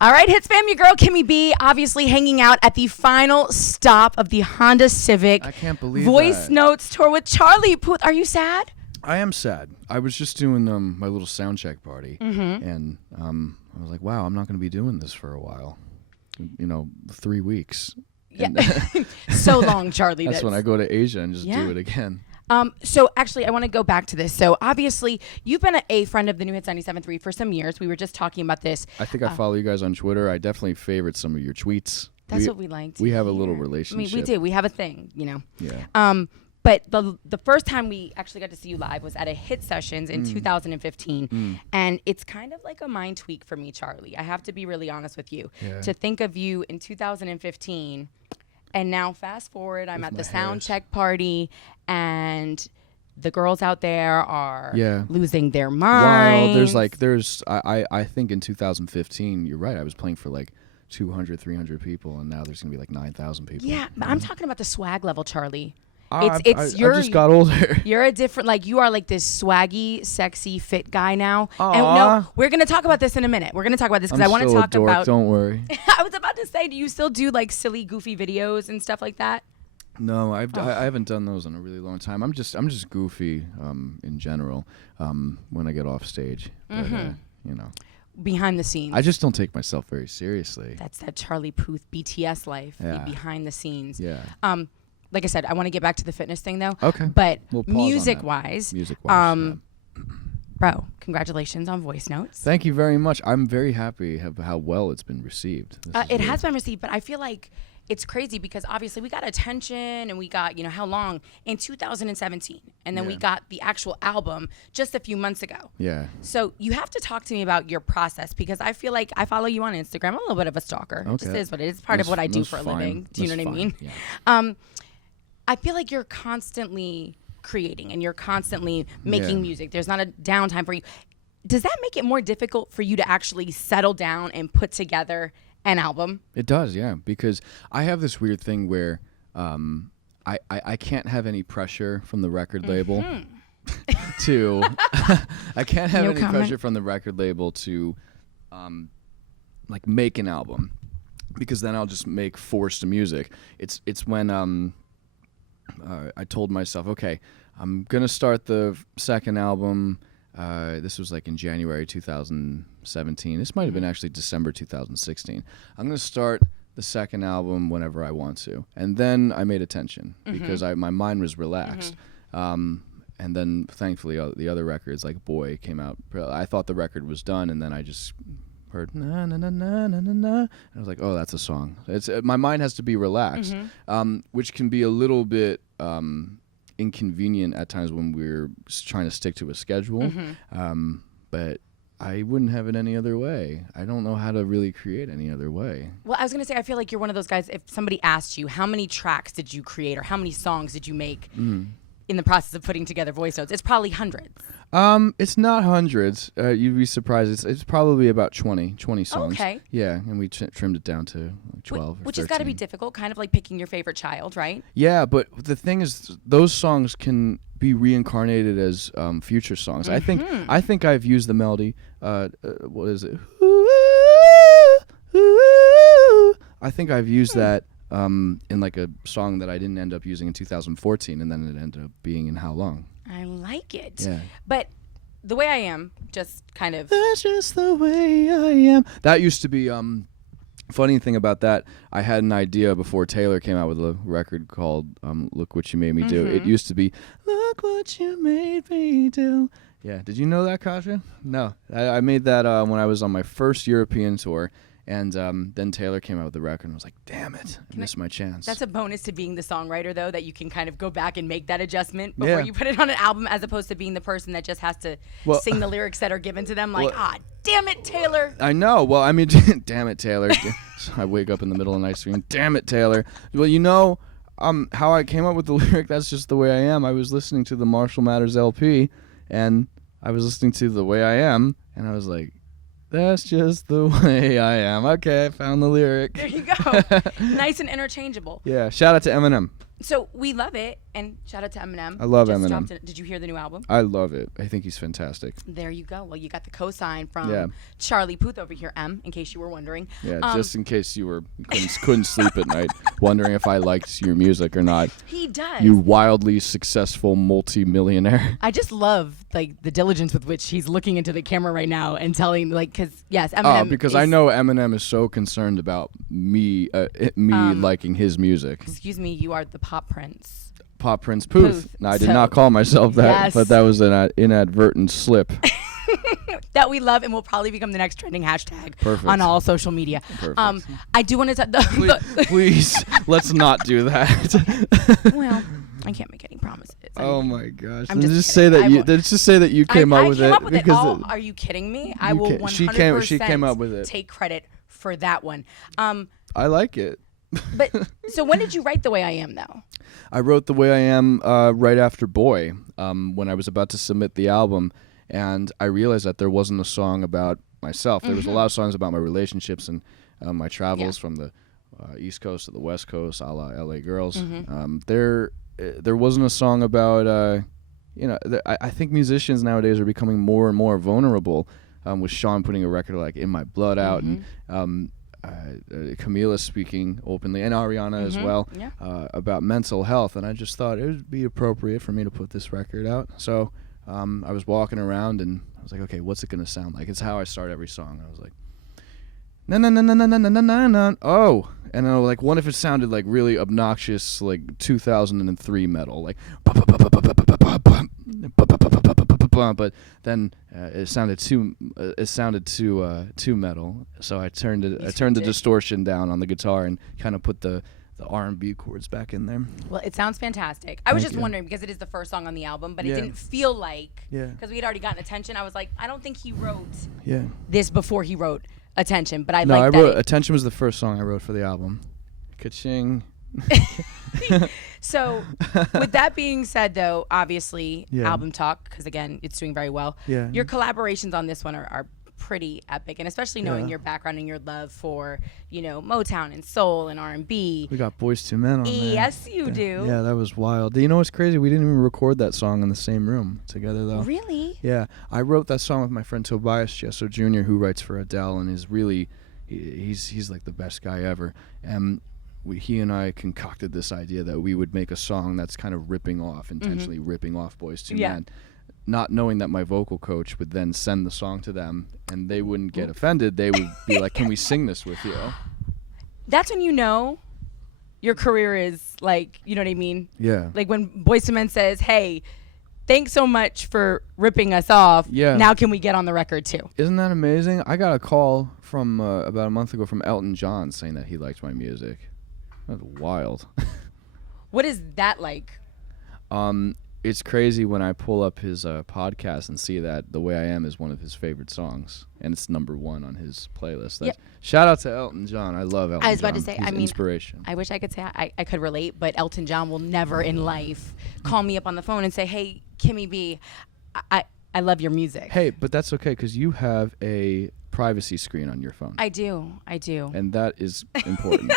All right, Hits fam, your girl Kimmy B, obviously hanging out at the final stop of the Honda Civic. I can't believe Voice that. Notes tour with Charlie Puth. Are you sad? I am sad. I was just doing my little sound check party, and I was like, wow, I'm not going to be doing this for a while. 3 weeks. Yeah, so long, Charlie. That's when I go to Asia and just do it again. So actually, I want to go back to this. So obviously, you've been a friend of the New Hits 97.3 for some years. We were just talking about this. I think I follow you guys on Twitter. I definitely favorite some of your tweets. That's what we like to We have a hear. little relationship. I mean, we do. We have a thing, Yeah. But the first time we actually got to see you live was at a Hit Sessions in 2015. And it's kind of like a mind tweak for me, Charlie. I have to be really honest with you. Yeah. To think of you in 2015, and now fast forward, I'm at the sound check party, and the girls out there are losing their minds. Well, I think in 2015, you're right, I was playing for like 200, 300 people, and now there's going to be like 9,000 people. Yeah, but I'm talking about the swag level, Charlie. I just got older. You're a different, you are like this swaggy, sexy, fit guy now. Aww. And no, we're going to talk about this in a minute. We're going to talk about this because I want to talk about. Don't worry. I was about to say, do you still do like silly, goofy videos and stuff like that? No, I haven't done those in a really long time. I'm just goofy in general when I get off stage. But, behind the scenes. I just don't take myself very seriously. That's that Charlie Puth BTS life, the behind the scenes. Yeah. Like I said, I want to get back to the fitness thing though. Okay. But we'll pause music-wise, bro, congratulations on Voice Notes. Thank you very much. I'm very happy how well it's been received. It has been received, but I feel like it's crazy because obviously we got attention and we got, how long? In 2017. And then we got the actual album just a few months ago. Yeah. So you have to talk to me about your process because I feel like I follow you on Instagram. I'm a little bit of a stalker. Okay. It just is what it is. It's part of what I do for a living. Do you know what I mean? Yeah. I feel like you're constantly creating and you're constantly making music. There's not a downtime for you. Does that make it more difficult for you to actually settle down and put together an album? It does, yeah, because I have this weird thing where I can't have any pressure from the record label to I can't have any pressure from the record label to make an album, because then I'll just make forced music. It's when I told myself, okay, I'm gonna start the second album. This was like in January 2017. This might have been actually December 2016. I'm going to start the second album whenever I want to. And then I made attention because my mind was relaxed. And then thankfully the other records, like Boy, came out. I thought the record was done, and then I just heard na na na na na na na. And I was like, oh, that's a song. It's my mind has to be relaxed, which can be a little bit inconvenient at times when we're trying to stick to a schedule, but I wouldn't have it any other way. I don't know how to really create any other way. Well, I was going to say, I feel like you're one of those guys, if somebody asked you, how many tracks did you create or how many songs did you make in the process of putting together Voice Notes? It's probably hundreds. It's not hundreds. You'd be surprised. It's probably about 20 songs. Okay. Yeah, and we trimmed it down to like 12 Which or 13. has got to be difficult, kind of like picking your favorite child, right? Yeah, but the thing is, those songs can be reincarnated as future songs. I think I've used the melody. What is it? I think I've used that in like a song that I didn't end up using in 2014, and then it ended up being in How Long. I like it. Yeah. But The Way I Am, just kind of. That's just the way I am. That used to be. Funny thing about that, I had an idea before Taylor came out with a record called "Look What You Made Me Do." It used to be "Look What You Made Me Do." Yeah, did you know that, Kasha? No, I made that when I was on my first European tour. And then Taylor came out with the record, and I was like, damn it, I missed my chance. That's a bonus to being the songwriter, though, that you can kind of go back and make that adjustment before you put it on an album, as opposed to being the person that just has to sing the lyrics that are given to them, damn it, Taylor. I know. Well, I mean, damn it, Taylor. I wake up in the middle of the night screaming, damn it, Taylor. Well, how I came up with the lyric, that's just the way I am. I was listening to the Marshall Mathers LP, and I was listening to The Way I Am, and I was like, that's just the way I am. Okay, I found the lyric. There you go. Nice and interchangeable. Yeah, shout out to Eminem. So we love it, and shout out to Eminem. I love Just Eminem. dropped it. Did you hear the new album? I love it. I think he's fantastic. There you go. Well, you got the cosign from Yeah. Charlie Puth over here, in case you were wondering. Yeah, just in case you couldn't sleep at night, wondering if I liked your music or not. He does. You wildly successful multi-millionaire. I just love like the diligence with which he's looking into the camera right now and telling because yes, Eminem. Because I know Eminem is so concerned about me liking his music. Excuse me, you are the pop prince. Pop Prince Puth. No, I did not call myself that, Yes. but that was an inadvertent slip. That we love and will probably become the next trending hashtag Perfect. on all social media. Perfect. I do want to Please, let's not do that. well, I can't make any promises. Oh my gosh! I'm Let's just say kidding. that you. Let's just say that you came up with it. I came up with it. because Are you kidding me? I will 100% she came up with it. take credit for that one. I like it. But so when did you write The Way I Am though? I wrote The Way I Am right after Boy, when I was about to submit the album, and I realized that there wasn't a song about myself. There was a lot of songs about my relationships and my travels from the East Coast to the West Coast, a la LA Girls. There wasn't a song about, I think musicians nowadays are becoming more and more vulnerable, with Sean putting a record like In My Blood out, and Camila speaking openly, and Ariana as well, about mental health. And I just thought it would be appropriate for me to put this record out. So I was walking around and I was like, okay, what's it going to sound like? It's how I start every song. And I was like, na na na na na na na na na. Oh, and I was like, what if it sounded like really obnoxious, like 2003 metal, like, but then it sounded too metal. So I turned the distortion down on the guitar and kind of put the R&B chords back in there. Well, it sounds fantastic. I was just wondering because it is the first song on the album, but it didn't feel like because we had already gotten Attention. I was like, I don't think he wrote this before he wrote Attention, but I wrote Attention was the first song I wrote for the album. Ka-ching. So, with that being said, though, obviously, album talk, because again, it's doing very well. Yeah. Your collaborations on this one are pretty epic, and especially knowing your background and your love for, Motown and soul and R&B. We got Boys II Men on there. Yes, you do. Yeah, that was wild. You know what's crazy? We didn't even record that song in the same room together, though. Really? Yeah, I wrote that song with my friend Tobias Jesso Jr., who writes for Adele and is really, he's like the best guy ever. And he and I concocted this idea that we would make a song that's kind of intentionally ripping off Boys II Men, not knowing that my vocal coach would then send the song to them and they wouldn't get offended. They would be like, can we sing this with you? That's when your career is like, you know what I mean? Yeah. Like when Boyz II Men says, hey, thanks so much for ripping us off. Yeah. Now can we get on the record too? Isn't that amazing? I got a call from about a month ago from Elton John saying that he liked my music. That's wild. What is that like? It's crazy when I pull up his podcast and see that The Way I Am is one of his favorite songs, and it's #1 on his playlist. Shout out to Elton John. I love Elton John. I was about to say, He's inspiration. I wish I could say I could relate, but Elton John will never in life call me up on the phone and say, hey, Kimmy B, I love your music. Hey, but that's okay because you have a privacy screen on your phone. I do. And that is important.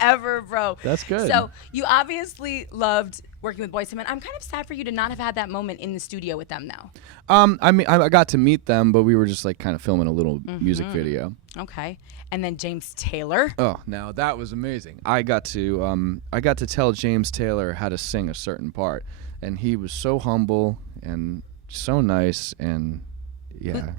Whatever, bro. That's good. So you obviously loved working with Boyz II Men. I'm kind of sad for you to not have had that moment in the studio with them, though. I mean, I got to meet them, but we were just like kind of filming a little music video. Okay. And then James Taylor. Oh, now that was amazing. I got to tell James Taylor how to sing a certain part, and he was so humble and so nice, and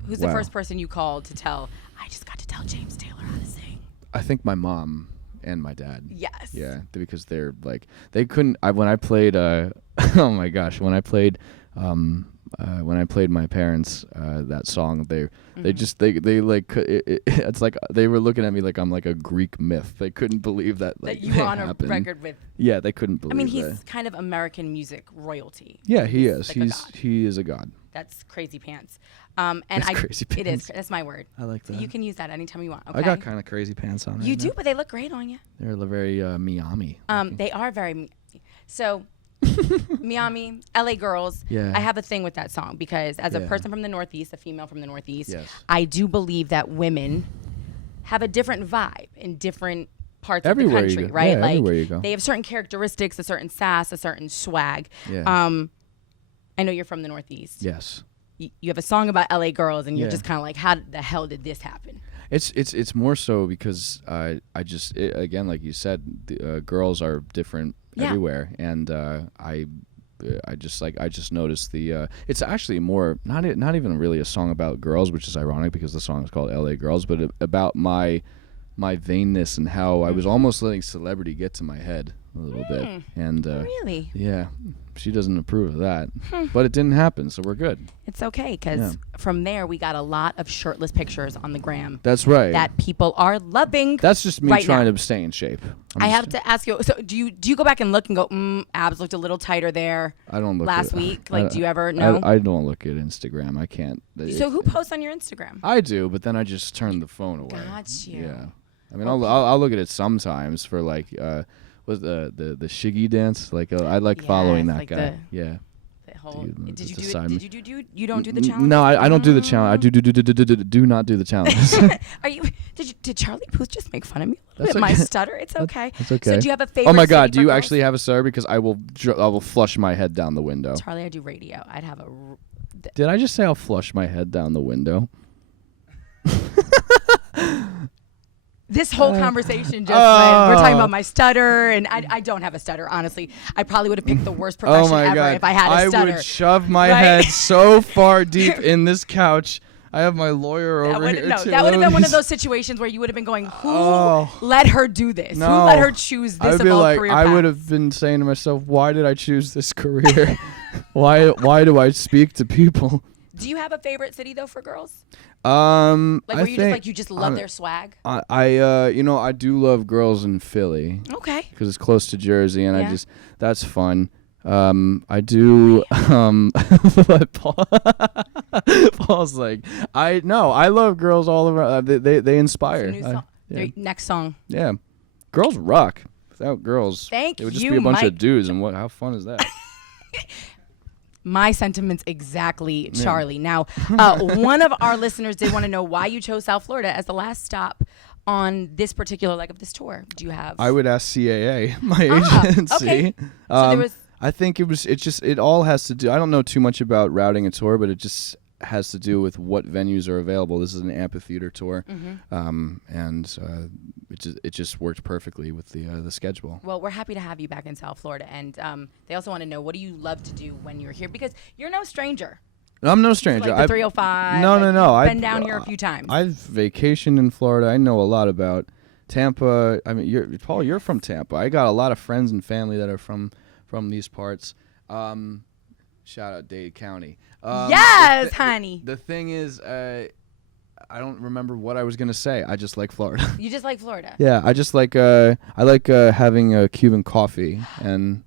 Who's the first person you called to tell? I just got to tell James Taylor how to sing. I think my mom and my dad. Yes. Yeah, because they're like they couldn't. When I played, oh my gosh, when I played my parents that song, they like it's like they were looking at me like I'm like a Greek myth. They couldn't believe that like that you were on happened. a record with. Yeah, they couldn't believe. I mean, he's that. kind of American music royalty. Yeah, he is. Like He is a god. That's crazy pants. And crazy pants. It is. That's my word. I like that. You can use that anytime you want. Okay? I got kind of crazy pants on. You right do, now. but they look great on you. They're very Miami. They are very. So, Miami, LA Girls. Yeah. I have a thing with that song because as a person from the Northeast, a female from the Northeast, Yes. I do believe that women have a different vibe and different parts everywhere of the you country, go. right? Yeah, like everywhere you go. they have certain characteristics, a certain sass, a certain swag. Yeah. I know you're from the Northeast. Yes. You have a song about LA girls, and you're Yeah. just kind of like, how the hell did this happen? It's more so because again, like you said, the, girls are different everywhere, and I just noticed the it's actually more not even really a song about girls, which is ironic because the song is called LA Girls, but about my vainness and how I was almost letting celebrity get to my head a little bit, and Really? yeah, she doesn't approve of that, but it didn't happen, so we're good. It's okay, because from there we got a lot of shirtless pictures on the gram. That's right. That people are loving. That's just me right trying now. to stay in shape. I have to ask you. So do you go back and look and go, abs looked a little tighter there? I don't look last at, week. Like, do you ever know? I don't look at Instagram. I can't. So who posts on your Instagram? I do, but then I just turn the phone away. Got you. Yeah, I mean, I'll look at it sometimes for like was the shiggy dance. Like I like following that like guy. Yeah. Did you it's do a it? side Did you do it? You don't do the challenge? No, I don't do the challenge. I do not do the challenges. Are you? Did Charlie Puth just make fun of me a little That's bit? okay. My stutter. It's okay. It's okay. So do you have a favorite? Oh my God! city Do for you girls? actually have a stutter? Because I will flush my head down the window. Charlie, I do radio. I'd have a. Did I just say I'll flush my head down the window? This whole conversation just we're talking about my stutter, and I don't have a stutter, honestly. I probably would have picked the worst profession ever God. if I had a stutter. I would shove my right? head so far deep in this couch. I have my lawyer over here too. That would have been one of those situations where you would have been going, who Oh. let her do this? No. Who let her choose I this would of be all like, career I would paths? have been saying to myself, why did I choose this career? Why do I speak to people? Do you have a favorite city though for girls? Like, where you just love their swag? I do love girls in Philly. Okay. Because it's close to Jersey, and Yeah. that's fun. I do. Paul's like, I love girls all around. They inspire. It's a new song. Their next song. Yeah, girls rock. Without girls, Thank it would just you, be a bunch Mike. of dudes. And how fun is that? My sentiments exactly, Charlie. Now, one of our listeners did want to know why you chose South Florida as the last stop on this particular leg of this tour. Do you have? I would ask CAA, my agency. Okay. So there was. I think it all has to do. I don't know too much about routing a tour, but it just has to do with what venues are available. This is an amphitheater tour, and it just worked perfectly with the schedule. Well, we're happy to have you back in South Florida, and they also want to know, what do you love to do when you're here? Because you're no stranger. I'm no stranger. Like the 305. No. You've been down here a few times. I've vacationed in Florida. I know a lot about Tampa. I mean, Paul, you're from Tampa. I got a lot of friends and family that are from these parts. Shout out Dade County. Yes, honey. The thing is, I don't remember what I was gonna say. I just like Florida. You just like Florida. Yeah, I just like having a Cuban coffee and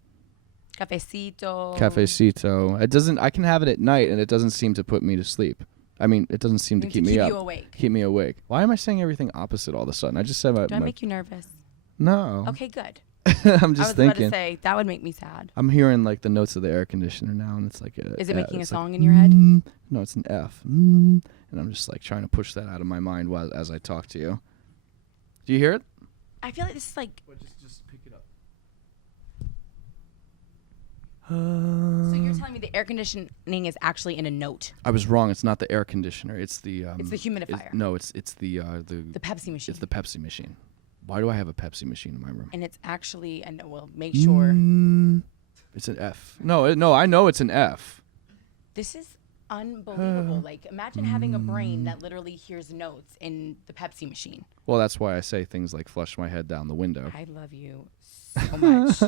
cafecito. It doesn't. I can have it at night, and it doesn't seem to put me to sleep. I mean, it doesn't seem to keep me up. You awake. Keep me awake. Why am I saying everything opposite all of a sudden? I just said Do I make you nervous? No. Okay, good. I'm just I was thinking. about to say that would make me sad. I'm hearing like the notes of the air conditioner now, and it's like Is it making a it's song like, in your head? No, it's an F. And I'm just like trying to push that out of my mind as I talk to you. Do you hear it? I feel like this is like. Just pick it up. So you're telling me the air conditioning is actually in a note? I was wrong. It's not the air conditioner. It's the. It's the humidifier. It's the Pepsi machine. It's the Pepsi machine. Why do I have a Pepsi machine in my room? And it's actually, and we'll make sure. It's an F. No, I know it's an F. This is unbelievable. Like, imagine having a brain that literally hears notes in the Pepsi machine. Well, that's why I say things like flush my head down the window. I love you so much.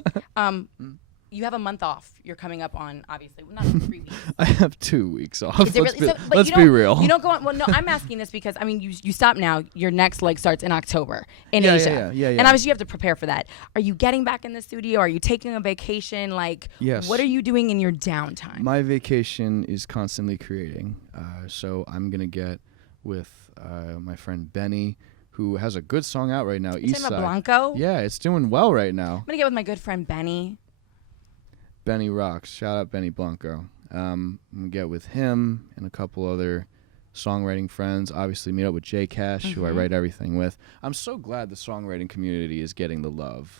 You have a month off. You're coming up on, obviously, well, not 3 weeks. I have 2 weeks off. Is it really? Let's be real. You don't go on. Well, no, I'm asking this because, I mean, you stop now. Your next leg starts in October in Asia. Yeah. And obviously, you have to prepare for that. Are you getting back in the studio? Are you taking a vacation? Like, yes. What are you doing in your downtime? My vacation is constantly creating. So I'm going to get with my friend Benny, who has a good song out right now, East Side. Blanco? Yeah, it's doing well right now. I'm going to get with my good friend Benny. Benny rocks. Shout out Benny Blanco. I'm going to get with him and a couple other songwriting friends. Obviously, meet up with Jay Cash, who I write everything with. I'm so glad the songwriting community is getting the love,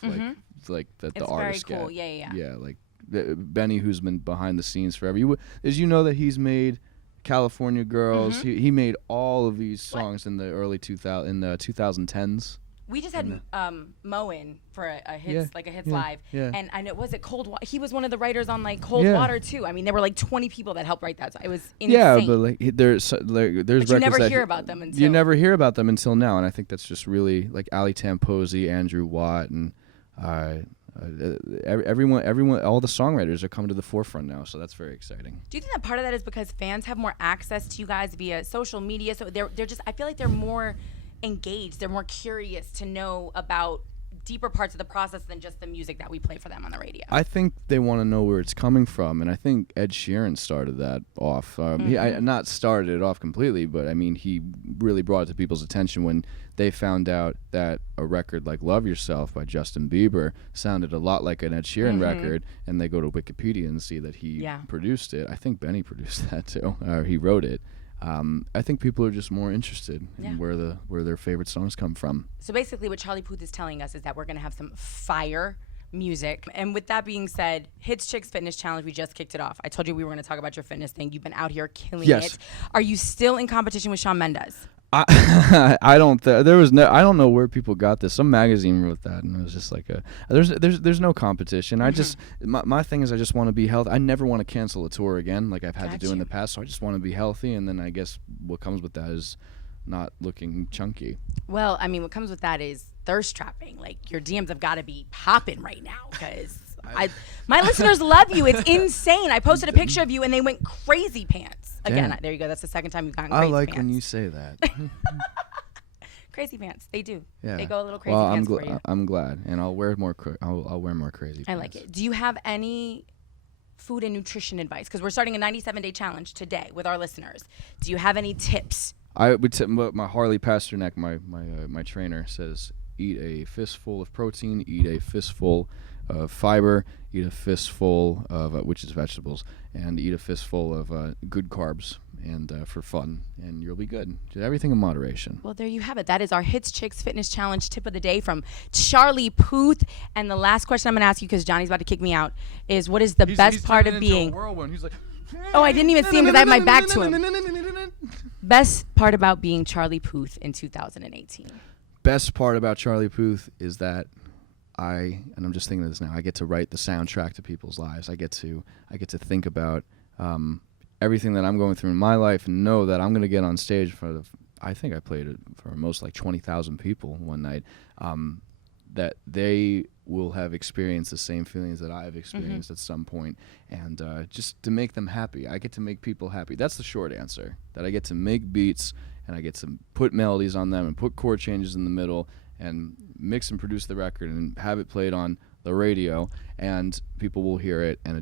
like that the artists very cool. get. Yeah. Yeah, like Benny, who's been behind the scenes forever. As you know that he's made California Girls. He made all of these songs in the early 2010s. We just had Mo in for a hits live, and I know was it Cold Water? He was one of the writers on like Cold Water too. I mean, there were like 20 people that helped write that. So it was insane. Yeah, but like there's but records you never that hear about them until you never hear about them until now, and I think that's just really like Ali Tamposi, Andrew Watt, and everyone, all the songwriters are coming to the forefront now. So that's very exciting. Do you think that part of that is because fans have more access to you guys via social media? So they're just I feel like they're more engaged, they're more curious to know about deeper parts of the process than just the music that we play for them on the radio. I think they want to know where it's coming from, and I think Ed Sheeran started that off. He not started it off completely, but I mean he really brought it to people's attention when they found out that a record like Love Yourself by Justin Bieber sounded a lot like an Ed Sheeran record, and they go to Wikipedia and see that he produced it. I think Benny produced that too, or he wrote it. I think people are just more interested in where their favorite songs come from. So basically what Charlie Puth is telling us is that we're going to have some fire music. And with that being said, Hits Chicks Fitness Challenge, we just kicked it off. I told you we were going to talk about your fitness thing. You've been out here killing it. Are you still in competition with Shawn Mendes? I don't I don't know where people got this. Some magazine wrote that, and it was just like there's no competition. I just my thing is I just want to be healthy. I never want to cancel a tour again like I've had to do in the past. So I just want to be healthy, and then I guess what comes with that is not looking chunky. Well, I mean, what comes with that is thirst trapping. Like your DMs have got to be popping right now because my listeners love you. It's insane. I posted a picture of you, and they went crazy pants. Again, there you go. That's the second time you've gotten crazy pants. I like when you say that. Crazy pants. They do. Yeah. They go a little crazy pants for you. I'm glad, and I'll wear more. I'll wear more crazy pants. I like it. Do you have any food and nutrition advice? Because we're starting a 97-day challenge today with our listeners. Do you have any tips? I would my Harley Pasternak, my trainer says, eat a fistful of protein, eat a fistful of fiber, eat a fistful of which is vegetables, and eat a fistful of good carbs and for fun, and you'll be good. Do everything in moderation. Well, there you have it. That is our Hits Chicks Fitness Challenge tip of the day from Charlie Puth. And the last question I'm going to ask you, because Johnny's about to kick me out, is what is the best part of being... He's like, oh, I didn't even see him because I have my back to him. Best part about being Charlie Puth in 2018. Best part about Charlie Puth is that and I'm just thinking of this now, I get to write the soundtrack to people's lives. I get to think about everything that I'm going through in my life and know that I'm going to get on stage I think I played it for most like 20,000 people one night, that they will have experienced the same feelings that I've experienced at some point, and just to make them happy. I get to make people happy. That's the short answer, that I get to make beats and I get to put melodies on them and put chord changes in the middle and mix and produce the record and have it played on the radio, and people will hear it, and I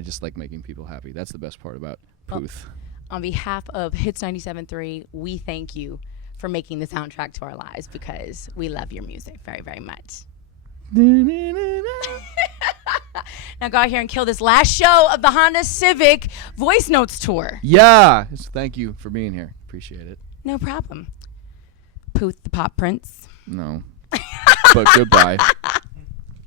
just like making people happy. That's the best part about Puth. Well, on behalf of Hits 97.3, we thank you for making the soundtrack to our lives because we love your music very, very much. Now go out here and kill this last show of the Honda Civic Voice Notes Tour. Yeah. Thank you for being here. Appreciate it. No problem. Puth the Pop Prince. No. But goodbye.